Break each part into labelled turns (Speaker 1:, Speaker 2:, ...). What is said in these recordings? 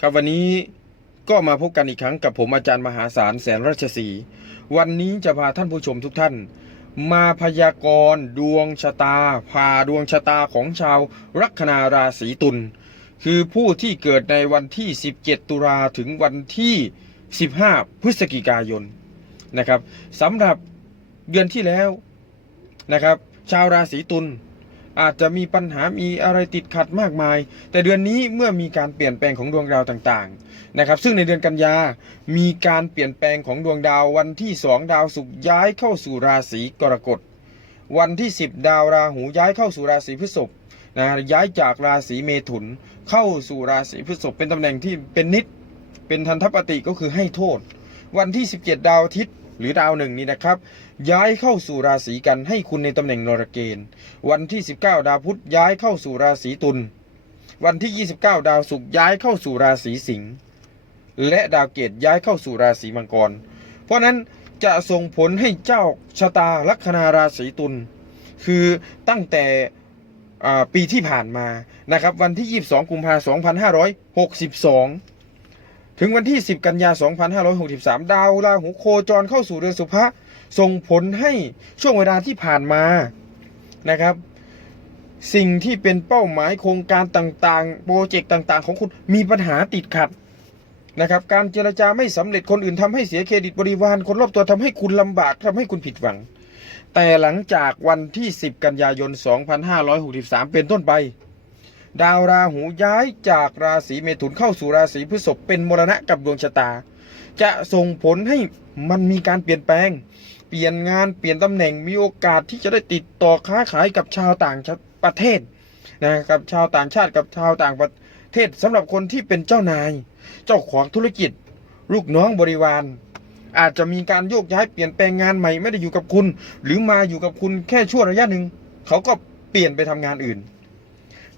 Speaker 1: ครับวันนี้ก็มาพบกันอีกครั้งกับผมอาจารย์มหาศาลแสนราชสีวันนี้จะพาท่านผู้ชมทุกท่าน มาพยากรณ์ดวงชะตาพาดวงชะตาของชาวลัคนาราศีตุลคือผู้ที่เกิดในวันที่ 17 ตุลาถึงวันที่ 15 พฤศจิกายนนะครับสำหรับเดือนที่แล้วนะครับ ชาวราศีตุล อาจจะมีปัญหามีอะไรติดขัดมากมาย แต่เดือนนี้เมื่อมีการเปลี่ยนแปลงของดวงดาวต่างๆนะครับ ซึ่งในเดือนกันยา มีการเปลี่ยนแปลงของดวงดาววันที่ 2 ดาวศุกร์ย้ายเข้าสู่ราศีกรกฎ วันที่ 10 ดาวราหูย้ายเข้าสู่ราศีพฤษภนะย้ายจากราศีเมถุนเข้าสู่ราศีพฤษภเป็นตำแหน่งที่เป็นนิด เป็นทันทปฏิก็คือให้โทษ วันที่ 17 ดาวอาทิตย์ หรือดาวหนึ่งนี่นะครับ ย้ายเข้าสู่ราศีกันให้คุณในตำแหน่งนรเกณฑ์วันที่ 19 ดาวพุธย้ายเข้าสู่ราศีตุลวันที่ 29 ดาวศุกร์ย้ายเข้าสู่ราศีสิงห์และดาวเกตย้ายเข้าสู่ราศีมังกร เพราะนั้นจะส่งผลให้เจ้าชะตาลัคนาราศีตุลคือตั้งแต่ปีที่ผ่านมานะครับ วันที่ 22 กุมภาพันธ์ 2562 ถึงวันที่ 10 กันยา 2563 ดาวราหูโคจรเข้าสู่เรือนสุภะส่งผลให้ช่วงเวลาที่ผ่านมานะครับ สิ่งที่เป็นเป้าหมายโครงการต่างๆ โปรเจกต์ต่างๆ ของคุณมีปัญหาติดขัดนะครับ การเจรจาไม่สำเร็จคนอื่นทำให้เสียเครดิตบริวารคนรอบตัวทำให้คุณลำบากทำให้คุณผิดหวัง แต่หลังจากวันที่ 10 กันยายน 2563 เป็นต้นไป ดาวราหูย้ายจากราศีเมถุนเข้าสู่ราศีพฤษภเป็นมรณะกับดวงชะตา จะส่งผลให้มันมีการเปลี่ยนแปลง เปลี่ยนงานเปลี่ยนตำแหน่งมีโอกาสที่จะได้ติดต่อค้าขายกับชาวต่างประเทศนะกับชาวต่างชาติกับชาวต่างประเทศสำหรับคนที่เป็นเจ้านาย เจ้าของธุรกิจ ลูกน้องบริวาร อาจจะมีการโยกย้ายเปลี่ยนแปลงงานใหม่ไม่ได้อยู่กับคุณ หรือมาอยู่กับคุณแค่ชั่วระยะหนึ่งเขาก็เปลี่ยนไปทำงานอื่น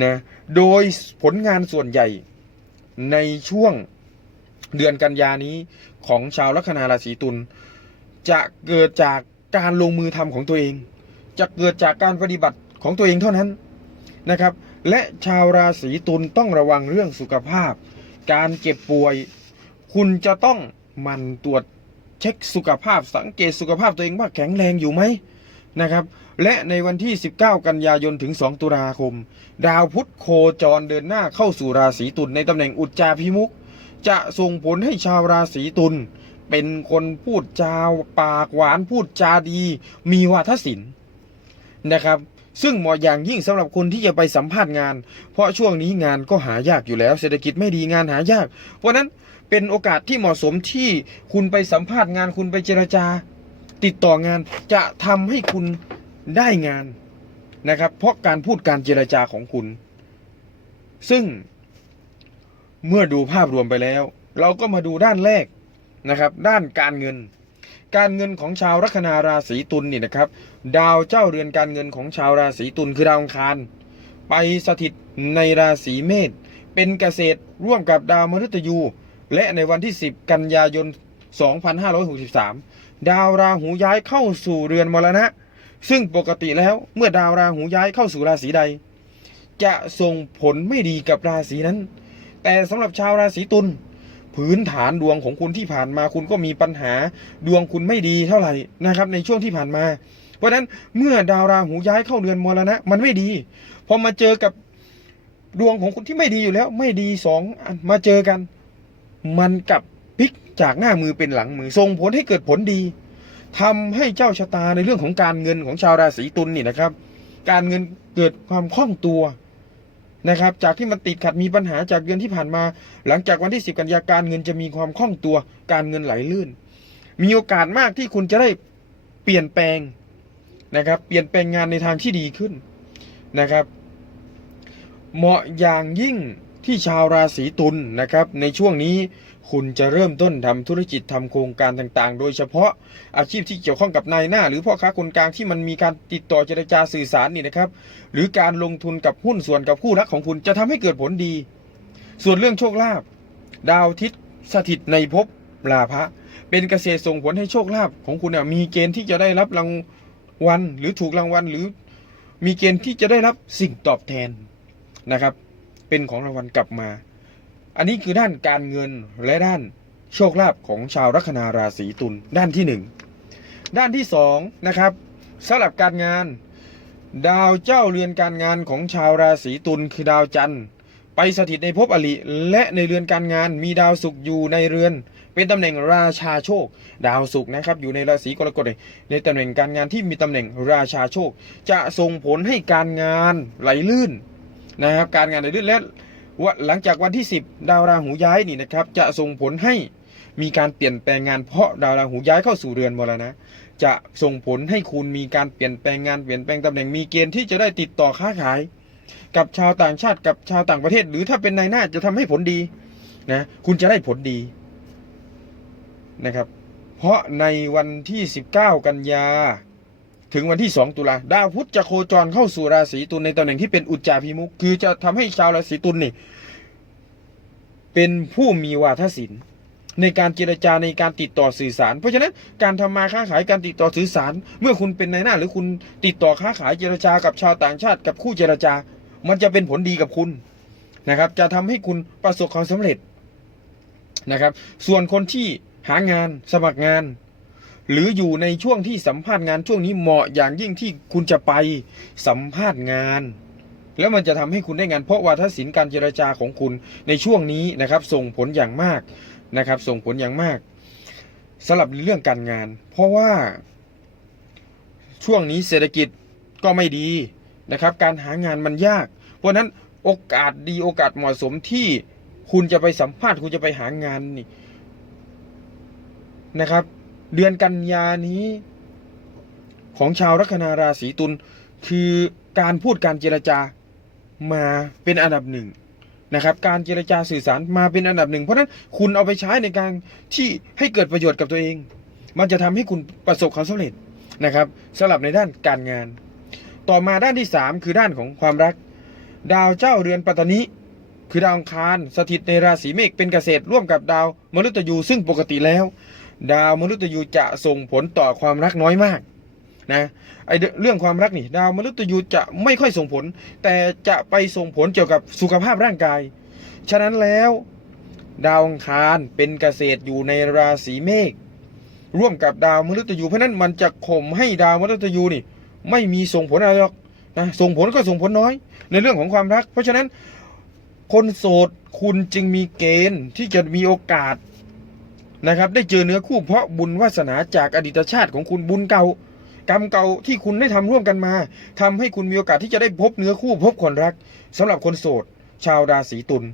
Speaker 1: นะโดยผลงานส่วนใหญ่ในช่วงเดือนกันยานี้ของชาวลัคนาราศีตุลจะเกิดจากการลงมือทำของตัวเอง จะเกิดจากการปฏิบัติของตัวเองเท่านั้นนะครับ และชาวราศีตุลต้องระวังเรื่องสุขภาพ การเจ็บป่วย คุณจะต้องมันตรวจเช็คสุขภาพสังเกตสุขภาพตัวเองว่าแข็งแรงอยู่ไหม นะครับ และในวันที่ 19 กันยายนถึง 2 ตุลาคม ดาวพุธโคจรเดินหน้าเข้าสู่ราศีตุลในตำแหน่งอุจจาพิมุก จะส่งผลให้ชาวราศีตุลเป็นคนพูดจาปากหวานพูดจาดี มีวาทศิลป์นะครับ ซึ่งเหมาะอย่างยิ่งสำหรับคนที่จะไปสัมภาษณ์งาน เพราะช่วงนี้งานก็หายากอยู่แล้ว เศรษฐกิจไม่ดีงานหายาก เพราะนั้นเป็นโอกาสที่เหมาะสมที่คุณไปสัมภาษณ์งานคุณไปเจรจา ติดต่องานจะทำให้คุณได้งานนะครับ เพราะการพูดการเจรจาของคุณ ซึ่งเมื่อดูภาพรวมไปแล้ว เราก็มาดูด้านแรกนะครับ ด้านการเงิน การเงินของชาวลัคนาราศีตุลนี่นะครับ ดาวเจ้าเรือนการเงินของชาวราศีตุลคือดาวอังคารไปสถิตในราศีเมษเป็นเกษตรร่วมกับดาวมฤตยู และในวันที่ 10 กันยายน 2563 ดาวราหูย้ายเข้าสู่เรือนมรณะ ซึ่งปกติแล้วเมื่อดาวราหูย้ายเข้าสู่ราศีใด จะส่งผลไม่ดีกับราศีนั้น แต่สำหรับชาวราศีตุลพื้นฐานดวงของคุณที่ผ่านมาคุณก็มีปัญหาดวงคุณไม่ดีเท่าไหร่นะครับ ในช่วงที่ผ่านมา เพราะฉะนั้นเมื่อดาวราหูย้ายเข้าเรือนมรณะ มันไม่ดีพอมาเจอกับดวงของคุณที่ไม่ดีอยู่แล้ว ไม่ดีสองอันมาเจอกัน มันกับพลิก จากหน้ามือเป็นหลังมือส่งผลให้เกิดผลดีทำให้เจ้าชะตาในเรื่องของการเงินของชาวราศีตุลนี่นะครับ การเงินเกิดความคล่องตัวนะครับ จากที่มันติดขัดมีปัญหาจากเดือนที่ผ่านมา หลังจากวันที่ 10 กันยาการเงินจะมีความคล่องตัว การเงินไหลลื่น มีโอกาสมากที่คุณจะได้เปลี่ยนแปลงนะครับ เปลี่ยนแปลงงานในทางที่ดีขึ้นนะครับ เหมาะอย่างยิ่งที่ชาวราศีตุลนะครับ ในช่วงนี้ คุณจะเริ่มต้นทำธุรกิจทำโครงการต่างๆ โดยเฉพาะอาชีพที่เกี่ยวข้องกับนายหน้า หรือพ่อค้าคนกลางที่มันมีการติดต่อเจรจาสื่อสารนี่นะครับ หรือการลงทุนกับหุ้นส่วนกับคู่รักของคุณจะทำให้เกิดผลดี ส่วนเรื่องโชคลาภดาวทิศสถิตในภพลาภะเป็นเกษตรส่งผลให้โชคลาภของคุณเนี่ยมีเกณฑ์ที่จะได้รับรางวัลหรือถูกรางวัลหรือมีเกณฑ์ที่จะได้รับสิ่งตอบแทนนะครับ เป็นของรางวัลกลับมา อันนี้คือด้านการเงินและด้านโชคลาภของชาวลัคนาราศีตุลด้านที่หนึ่งด้านที่สองนะครับสำหรับการงาน ดาวเจ้าเรือนการงานของชาวราศีตุลคือดาวจันทร์ ไปสถิตในภพอลิและในเรือนการงานมีดาวศุกร์อยู่ในเรือน เป็นตำแหน่งราชาโชค ดาวศุกร์นะครับอยู่ในราศีกรกฎในตำแหน่งการงานที่มีตำแหน่งราชาโชค จะส่งผลให้การงานไหลลื่นนะครับการงานไหลลื่นและ ว่าหลังจากวันที่ 10 ดาวราหูย้ายนี่นะครับ จะส่งผลให้มีการเปลี่ยนแปลงงานเพราะดาวราหูย้ายเข้าสู่เรือนมรณะจะส่งผลให้คุณมีการเปลี่ยนแปลงงานเปลี่ยนแปลงตำแหน่งมีเกณฑ์ที่จะได้ติดต่อค้าขาย กับชาวต่างชาติกับชาวต่างประเทศ หรือถ้าเป็นนายหน้าจะทำให้ผลดีนะคุณจะได้ผลดีนะครับ เพราะในวันที่ 19 กันยา ถึงวันที่ 2 ตุลาดาวพุธจะโคจรเข้าสู่ราศีตุลในตำแหน่งที่เป็นอุจจาพิมุขคือจะทำให้ชาวราศีตุลนี่ เป็นผู้มีวาทศิลป์ในการเจรจาในการติดต่อสื่อสาร เพราะฉะนั้นการทำมาค้าขายการติดต่อสื่อสาร เมื่อคุณเป็นนายหน้าหรือคุณติดต่อค้าขายเจรจากับชาวต่างชาติ กับคู่เจรจา มันจะเป็นผลดีกับคุณนะครับ จะทำให้คุณประสบความสำเร็จนะครับ ส่วนคนที่หางานสมัครงาน หรืออยู่ในช่วงที่สัมภาษณ์งานช่วงนี้เหมาะอย่างยิ่งที่คุณจะไปสัมภาษณ์งาน แล้วมันจะทำให้คุณได้งานเพราะว่าทัศิลป์การเจรจาของคุณในช่วงนี้นะครับ ส่งผลอย่างมากนะครับ ส่งผลอย่างมากสำหรับเรื่องการงาน เพราะว่า ช่วงนี้เศรษฐกิจก็ไม่ดีนะครับ การหางานมันยาก เพราะนั้นโอกาสดีโอกาสเหมาะสมที่คุณจะไปสัมภาษณ์คุณจะไปหางานนี่นะครับ เดือนกันยานี้ ของชาวลัคนาราศีตุลคือการพูดการเจรจามาเป็นอันดับหนึ่งนะครับ การเจรจาสื่อสารมาเป็นอันดับหนึ่งเพราะฉะนั้นคุณเอาไปใช้ในการที่ให้เกิดประโยชน์กับตัวเอง มันจะทำให้คุณประสบความสำเร็จนะครับสำหรับในด้านการงาน ต่อมาด้านที่ 3 คือด้านของความรัก ดาวเจ้าเรือนปัตตานิคือดาวอังคารสถิตในราศีเมษเป็นเกษตรร่วมกับดาวมฤตยูซึ่งปกติแล้ว ดาวมฤตยูจะส่งผลต่อความรักน้อยมากนะไอเรื่องความรักนี่ ดาวมฤตยูจะไม่ค่อยส่งผล แต่จะไปส่งผลเกี่ยวกับสุขภาพร่างกาย ฉะนั้นแล้ว ดาวอังคารเป็นเกษตรอยู่ในราศีเมษร่วมกับดาวมฤตยูเพราะฉะนั้นมันจะข่มให้ดาวมฤตยูนี่ ไม่มีส่งผลอะไรหรอกนะส่งผลก็ส่งผลน้อย ในเรื่องของความรัก เพราะฉะนั้นคนโสดคุณจึงมีเกณฑ์ที่จะมีโอกาส นะครับ ได้เจอเนื้อคู่เพราะบุญวาสนาจากอดีตชาติของคุณบุญเก่ากรรมเก่าที่คุณได้ทำร่วมกันมาทำให้คุณมีโอกาสที่จะได้พบเนื้อคู่พบคนรักสำหรับคนโสด ชาวราศีตุล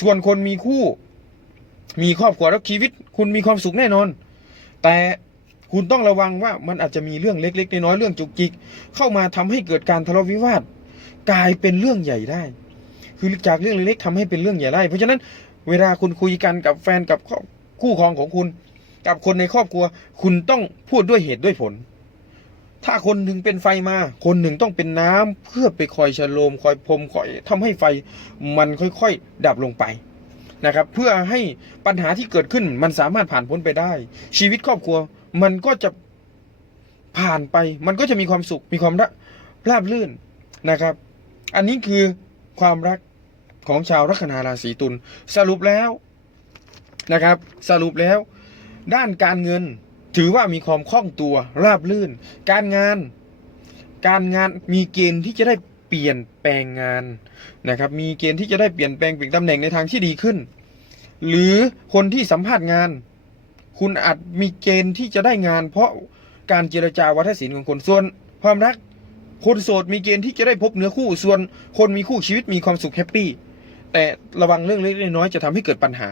Speaker 1: ส่วนคนมีคู่ มีครอบครัวแล้วชีวิต คุณมีความสุขแน่นอน แต่คุณต้องระวังว่ามันอาจจะมีเรื่องเล็กๆน้อยๆเรื่องจุกจิก เข้ามาทำให้เกิดการทะเลาะวิวาทกลายเป็นเรื่องใหญ่ได้ คือจากเรื่องเล็กๆทำให้เป็นเรื่องใหญ่ได้ เพราะฉะนั้นเวลาคุณคุยกันกับแฟนกับ คู่ครองของคุณ กับคนในครอบครัว คุณต้องพูดด้วยเหตุด้วยผล ถ้าคนหนึ่งเป็นไฟมา คนหนึ่งต้องเป็นน้ำเพื่อไปคอยชะโลมคอยพรมคอยทำให้ไฟมันค่อยๆ ดับลงไปนะครับ เพื่อให้ปัญหาที่เกิดขึ้นมันสามารถผ่านพ้นไปได้ ชีวิตครอบครัวมันก็จะผ่านไปมันก็จะมีความสุขมีความราราบรื่นนะครับ อันนี้คือความรักของชาวลัคนาราศีตุลสรุปแล้ว นะครับ สรุปแล้ว ด้านการเงินถือว่ามีความคล่องตัวราบรื่น การงาน การงานมีเกณฑ์ที่จะได้เปลี่ยนแปลงงานนะครับ มีเกณฑ์ที่จะได้เปลี่ยนแปลงเปลี่ยนตำแหน่งในทางที่ดีขึ้น หรือคนที่สัมภาษณ์งาน คุณอาจมีเกณฑ์ที่จะได้งาน เพราะการเจรจาวัฒนศิลป์ของคนส่วน ความรักคนโสดมีเกณฑ์ที่จะได้พบเนื้อคู่ส่วน คนมีคู่ชีวิตมีความสุขแฮปปี้ แต่ระวังเรื่องเล็กน้อยจะทำให้เกิดปัญหา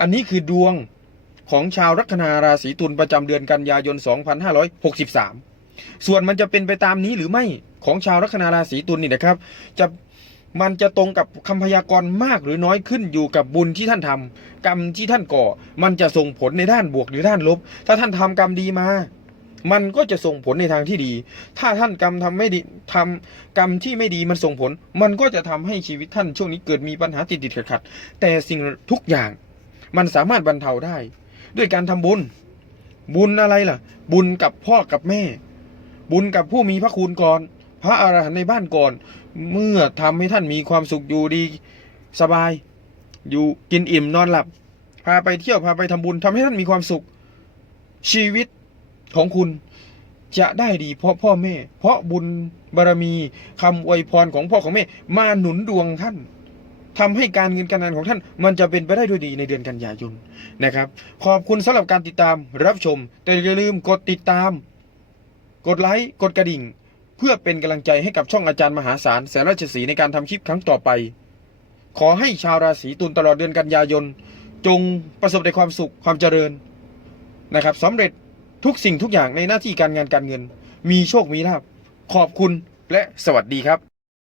Speaker 1: อันนี้คือดวงของชาวลัคนาราศีตุลประจำเดือนกันยายน 2563 ส่วนมันจะเป็นไปตามนี้หรือไม่ของชาวลัคนาราศีตุลนี่นะครับ จะมันจะตรงกับคำพยากรณ์มากหรือน้อยขึ้นอยู่กับบุญที่ท่านทำกรรมที่ท่านก่อ มันจะส่งผลในด้านบวกหรือด้านลบ ถ้าท่านทำกรรมดีมา มันก็จะส่งผลในทางที่ดี ถ้าท่านกรรมทำไม่ดีทำกรรมที่ไม่ดีมันส่งผล มันก็จะทำให้ชีวิตท่านช่วงนี้เกิดมีปัญหาติดติดขัดขัดแต่สิ่งทุกอย่าง มันสามารถบรรเทาได้ ด้วยการทำบุญ บุญอะไรล่ะ บุญกับพ่อกับแม่ บุญกับผู้มีพระคุณก่อน พระอรหันต์ในบ้านก่อน เมื่อทำให้ท่านมีความสุขอยู่ดี สบาย อยู่กินอิ่มนอนหลับ พาไปเที่ยวพาไปทำบุญทำให้ท่านมีความสุขชีวิต ของคุณจะได้ดีเพราะพ่อแม่ เพราะบุญบารมีคำอวยพรของพ่อของแม่ มาหนุนดวงท่านทำให้การเงินการงานของท่าน มันจะเป็นไปได้ด้วยดีในเดือนกันยายนนะครับ ขอบคุณสำหรับการติดตามรับชม แต่อย่าลืมกดติดตาม กดไลค์กดกระดิ่ง เพื่อเป็นกำลังใจให้กับช่องอาจารย์มหาศาลแสนราชสีในการทำคลิปครั้งต่อไป ขอให้ชาวราศีตุลตลอดเดือนกันยายนจงประสบแต่ความสุขความเจริญนะครับสำเร็จ ทุกสิ่งทุกอย่างในหน้าที่การงานการเงิน มีโชคมีลาภขอบคุณและสวัสดีครับ